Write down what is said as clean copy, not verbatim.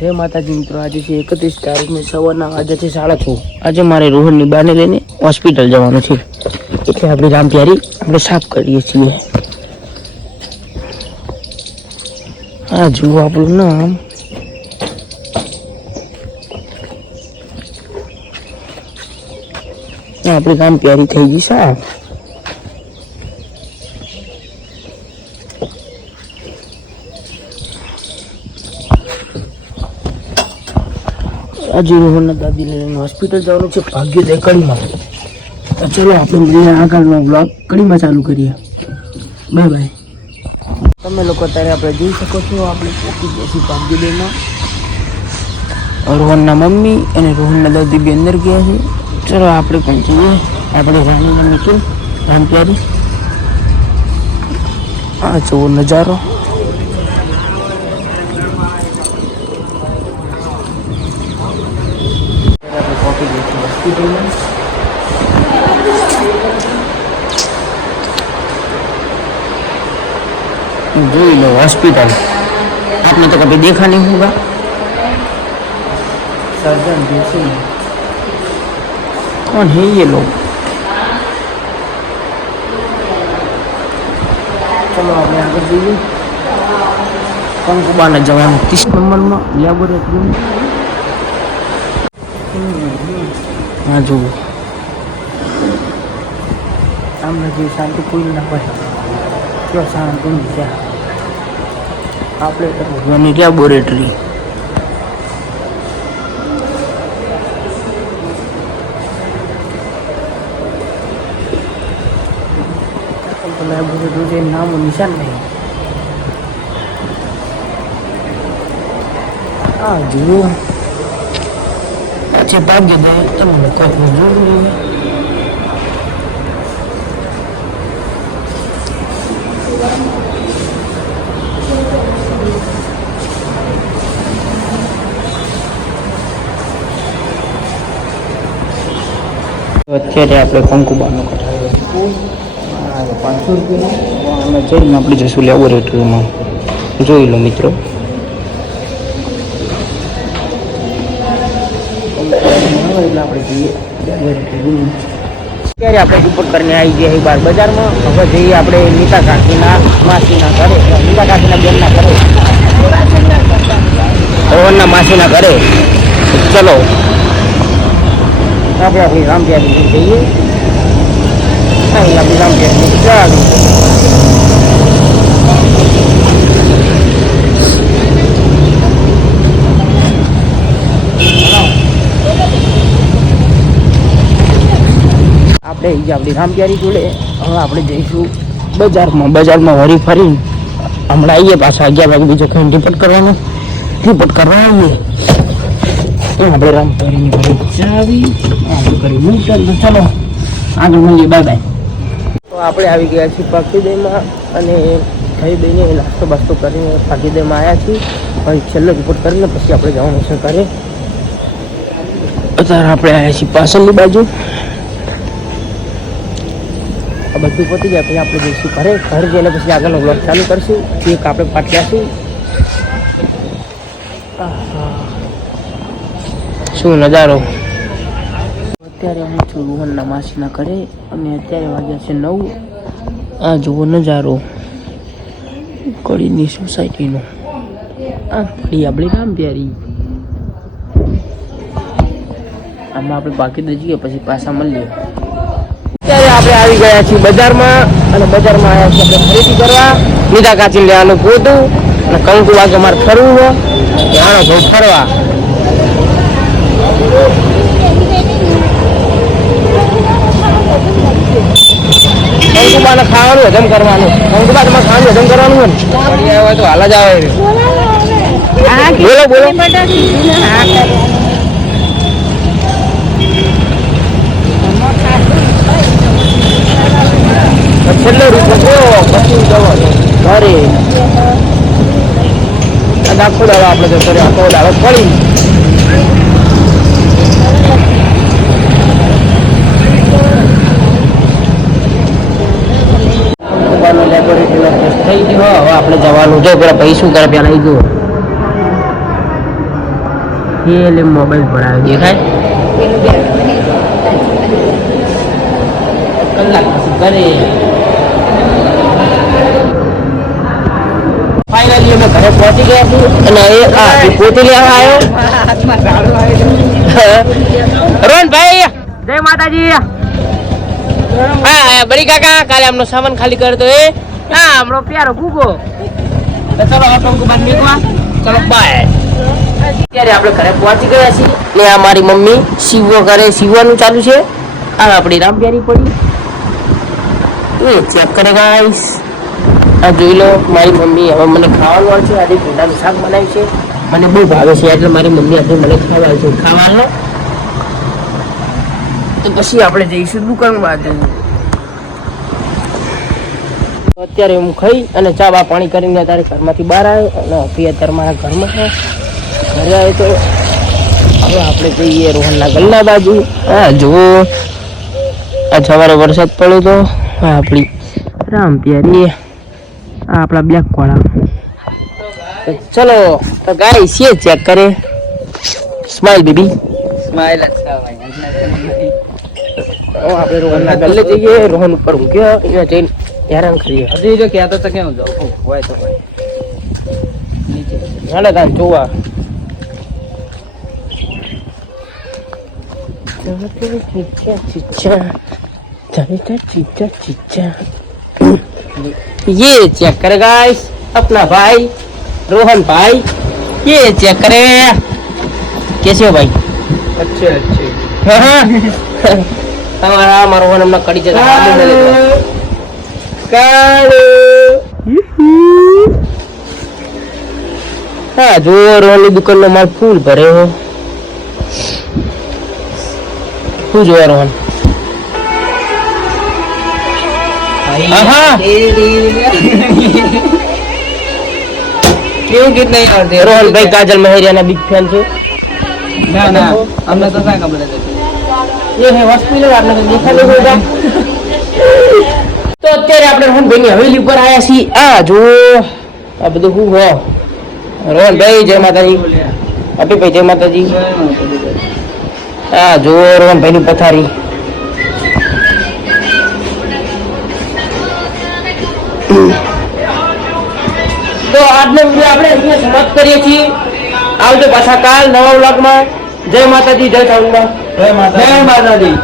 જય માતાજી મિત્રો, આજે છે 31 તારીખને સવારના વાગ્યા છે 6:30. આજે મારે રોહનની બાને લઈને હોસ્પિટલ જવાનું છે, એટલે આપણે રામપ્યારી આપણે સાફ કરીએ છીએ. હા જુઓ આપણું નામ. આપણી રામપ્યારી થઈ ગઈ સાફ. આજે રોહનના દાદી લઈને હોસ્પિટલ જવાનું છે ભાગ્યોદય કડીમાં. ચલો આપણે મળીએ આગળનો બ્લોગ કડીમાં ચાલુ કરીએ. Bye bye. તમે લોકો અત્યારે આપણે જોઈ શકો છો, આપણે પહોંચી ગયા છીએ ભાગ્યોદયમાં. રોહનના મમ્મી અને રોહનના દાદી બી અંદર ગયા છે. ચલો આપણે પણ જઈએ. આપણે રાણીના મિત્ર રામપ્યારી. આ જુઓ નજારો. જોई लो हॉस्पिटल, आपने तो कभी देखा नहीं होगा. सर्जन जैसे कौन है ये लोग? चलो આપણે આગળ જઈએ. કંકુબાના જવાનું 30 નંબરમાં લેબોરેટરી. હા જુઓ, આમને જે શાંતિ કોઈ ના હોય ક્યાં શાંતિ છે. આપણે ભગવાનની લેબોરેટરી. લેબોરેટરી નામો નિશાન નહીં. હા જુઓ, જે ભાગ્યોદય તમને કોઈ જોયું. અત્યારે આપણે કંકુબાનો કઢાવ્યો 500 રૂપિયા. અમે જઈને આપણે જઈશું લેબોરેટરીમાં. જોઈ લો મિત્રો. એટલે આપણે જઈએ લેબોરેટરી. અત્યારે આપણે રિપોર્ટ કરીને આવી ગયા બાર બજારમાં. હવે જઈએ આપણે નીતા કાકીના માસીના ઘરે, નીતા કાકીના બેનના ઘરે, રોહનના માસીના ઘરે. ચલો આપણે આપણી રામપ્યારી જઈએ. આપણી રામપ્યારી ચાલો. આપણે આપણી રામપ્યારી જોડે હવે આપણે જઈશું બજારમાં. બજારમાં વળી ફરીને હમણાં આવીએ પાછા 11 વાગે. બીજો કંઈ રિપોર્ટ કરવાનો, રિપોર્ટ કરવા આવીએ. આપણે રામપ્યારીની ચાવી કરી મૂકતા. ચાલો આગળ મળીએ. Bye bye. તો આપણે આવી ગયા છીએ ભાગ્યોદયમાં અને ખાઈ દઈને નાસ્તો બાસ્તો કરીને ભાગ્યોદયમાં આવ્યા છીએ. હવે છેલ્લો રિપોર્ટ કરીને પછી આપણે જવાનું છે ઘરે. અત્યારે આપણે આવ્યા છીએ પાછળની બાજુ. આ બધું પતી જાય પછી આપણે જઈશું ઘરે. ઘરે જઈને પછી આગળનો બ્લોગ ચાલુ કરીશું. એક આપણે પાટિયાશું. શું નજારો. અત્યારે હું છું રોહનના માસીના ઘરે અને અત્યારે વાગ્યા છે 9. આ જુઓ નજારો કડીની સોસાયટીનો. આ કડી આપણી રામપ્યારી. આમાં આપણે ભાગ્યોદય જઈએ પછી પાછા મળીએ. અત્યારે આપણે આવી ગયા છીએ બજારમાં અને બજારમાં આવ્યા છીએ આપણે ખરીદી કરવા. નીતા કાચી લેવાનું પોતું અને કંકુ વાગે મારે ફરવું હોય. આનો ભાવ ફરવા. કંકુબાને ખાવાનું હજમ કરવાનું. કંકુબા તમારે ખાવાનું હજમ કરવાનું હોય ને હોય તો હાલ જ આવે. બોલો બોલો. છેલ્લો રૂપિયો પછી જવાનું ઘરે. આખો દાડો આપણે જતો રહ્યો. આખો દાડો પડી. લેબોરેટરીનો ટેસ્ટ થઈ ગયો. હવે આપણે જવાનું છે. પેલા પૈસું કરે પેલા આવી ગયો. એટલે મોબાઈલ ભરાયો દેખાય કલાક પછી ઘરે ફાઇનલી અમે ઘરે પહોંચી ગયા છીએ અને એ પોતે લેવા આવ્યો રોહનભાઈ જય માતાજી હા બરી કાકા કાલે આમનો સામાન ખાલી કરતો એ હા હમણો પ્યારો ગુગો તો ચલો ઓટો બાદ નીકળવા ચલો બાય અત્યારે આપણે ઘરે પહોંચી ગયા છીએ ને આ મારી મમ્મી સીવો ઘરે સીવવાનું ચાલુ છે આ આપણી રામપ્યારી પડી એ ચેક કરે ગાઈસ આ જોઈ લો મારી મમ્મી હવે મને ખાવાનું આવશે આજે ભીંડાનું શાક બનાવ્યું છે મને બહુ ભાવે છે એટલે મારી મમ્મી આજે મને ખાવાનું છે ખાવાનું તો પછી આપણે જઈશું દુકાન બાજુ અત્યારે હું ખાઈ અને ચા બા પાણી કરીને અત્યારે ઘરમાંથી બહાર આવ્યો અને અભી અત્યારે મારા ઘરમાં ઘરે આવ્યો તો હવે આપણે જઈએ રોહનના ગલ્લા બાજુ હા જુઓ આ સવારે વરસાદ પડ્યો તો હા આપણી રામપ્યારી આ આપણા બ્લેક કોળા ચલો તો ગાઈસ ये चेक करे स्माइल बेबी स्माइल अच्छा भाई આપણે રોહનના ગલ્લે જઈએ રોહન ઉપર ઊંઘ્યો અહીંયા જઈને હેરાન કરીએ હજી જો કહેતો તો કેમ જાવ હોય તો ભાઈ નીચે હાલે કાન જોવા ये चेक करे गाइस अपना भाई रोहन भाई ये चेक करे कैसे हो भाई अच्छे अच्छे हमारा रोहन हमने कड़ी जगह हाँ जो रोहन की दुकान में माल फूल भरे हो तू जो रोहन क्यों कितने रोहन भाई काजल महेरिया ना बिग फैन छे ना ना हमने तो क्या खबर है ये है हॉस्पिटल आपने देखा नहीं होगा तो અત્યારે આપણે રોહન ભાઈ ની હવેલી ઉપર આયા છીએ આ જો આ બધું હું હો રોહન ભાઈ જય માતાજી અભી ભાઈ જય માતાજી આ જો રોહન ભાઈ ની પથારી તો આજનો વિડિયો આપણે અહીંયા સમાપ્ત કરીએ છીએ આવજો પાછા કાલ નવા વ્લોગમાં જય માતાજી જય ચામુંડા જય માતાજી